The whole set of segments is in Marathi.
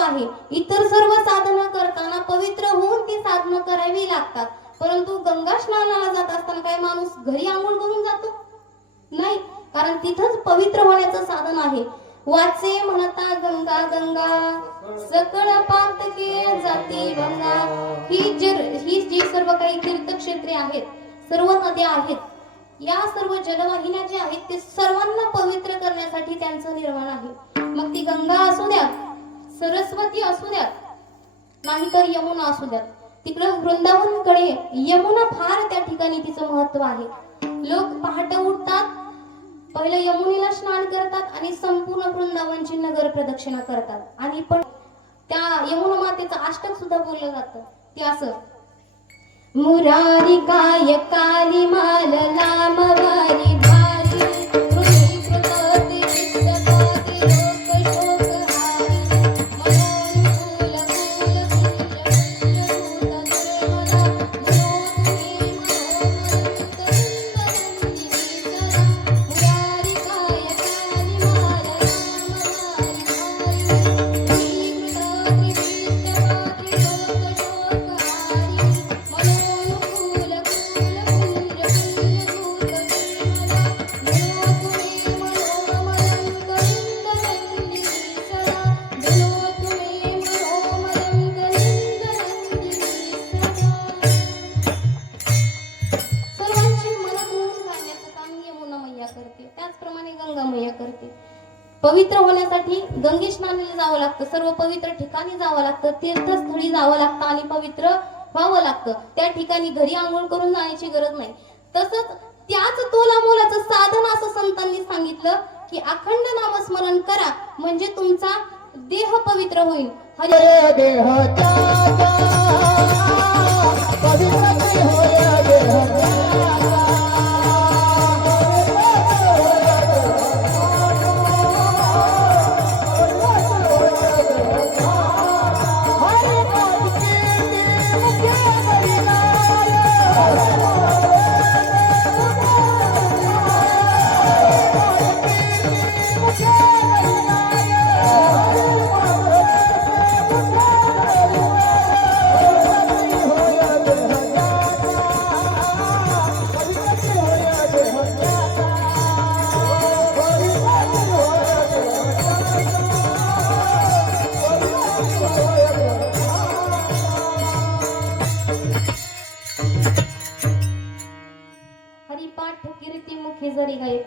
आहे. इतर सर्व साधना करताना पवित्र होऊन ती साधना करावी लागतात. परंतु गंगा स्नानाला जात असताना काय माणूस घरी आंघोळ करून जातो? नाही, कारण तिथंच पवित्र होण्याचं साधन आहे. वाचे म्हणता गंगा गंगा सकळ पातके जाती गंगा. ही जी सर्व काही तीर्थक्षेत्रे आहेत, सर्व नद्या आहेत, या सर्व जलवाहिन्या ज्या आहेत ते सर्वांना पवित्र करण्यासाठी त्यांचं निर्माण आहे. मग ती गंगा असू द्या, सरस्वती असू द्या, नाहीतर यमुना असू द्या. तिकडं वृंदावनकडे यमुना फार त्या ठिकाणी तिचं महत्व आहे. लोक पहाटे उठतात, पहिलं यमुनेला स्नान करतात आणि संपूर्ण वृंदावनची नगर प्रदक्षिणा करतात. आणि पण त्या यमुना मातेचं अष्टक सुद्धा बोललं जातं. ते असं: मुरारी काय काली माल लामवारी भारी कृतकृती विष्टपाती लोक शोकहारी मनोनुकूल कुल कुंज कुंज पवित्र होण्यासाठी गंगे स्नानाला जावं लागतं, सर्व पवित्र ठिकाणी जावं लागतं, तीर्थस्थळी जावं लागतं आणि पवित्र व्हावं लागतं. त्या ठिकाणी घरी आंघोळ करून जाण्याची गरज नाही. तसंच त्याच तोलामोलाचं साधन असं संतांनी सांगितलं की अखंड नामस्मरण करा, म्हणजे तुमचा देह पवित्र होईल. हरी देह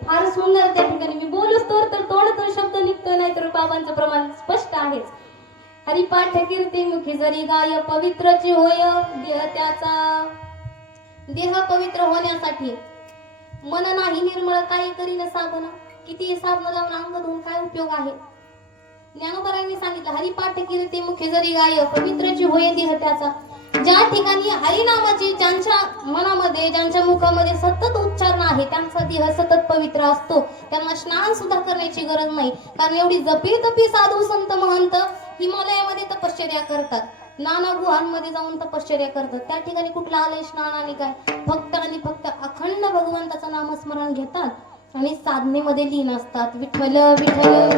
फार सुंदर. त्या ठिकाणी मी बोलूच तर तोंडातून शब्द निघतो नाही तर बाबांचं प्रमाण स्पष्ट आहेच. हरिपाठ कीर्ती मुखी जरी गाय पवित्रची होय देह त्याचा. देह पवित्र होण्यासाठी मन नाही निर्मळ काही करीन साधना. किती साधना लावून अंग धुवून काय उपयोग आहे? ज्ञानोबरांनी सांगितलं हरिपाठ कीर्ती मुखी जरी गाय पवित्रची होय देह त्याचा. ज्या ठिकाणी हरिनामाची ज्यांच्या मनामध्ये ज्यांच्या मुखामध्ये सतत उच्चारण आहे त्यांचा देह सतत पवित्र असतो. त्यांना स्नान सुद्धा करण्याची गरज नाही, कारण एवढी जपी तपी साधू संत महंत हिमालयामध्ये तपश्चर्या करतात, नाना गुहांमध्ये जाऊन तपश्चर्या करतात. त्या ठिकाणी कुठलं आलंय स्नान आणि काय? फक्त आणि फक्त अखंड भगवंताचं नामस्मरण घेतात आणि साधनेमध्ये लीन असतात. विठ्ठल विठ्ठल.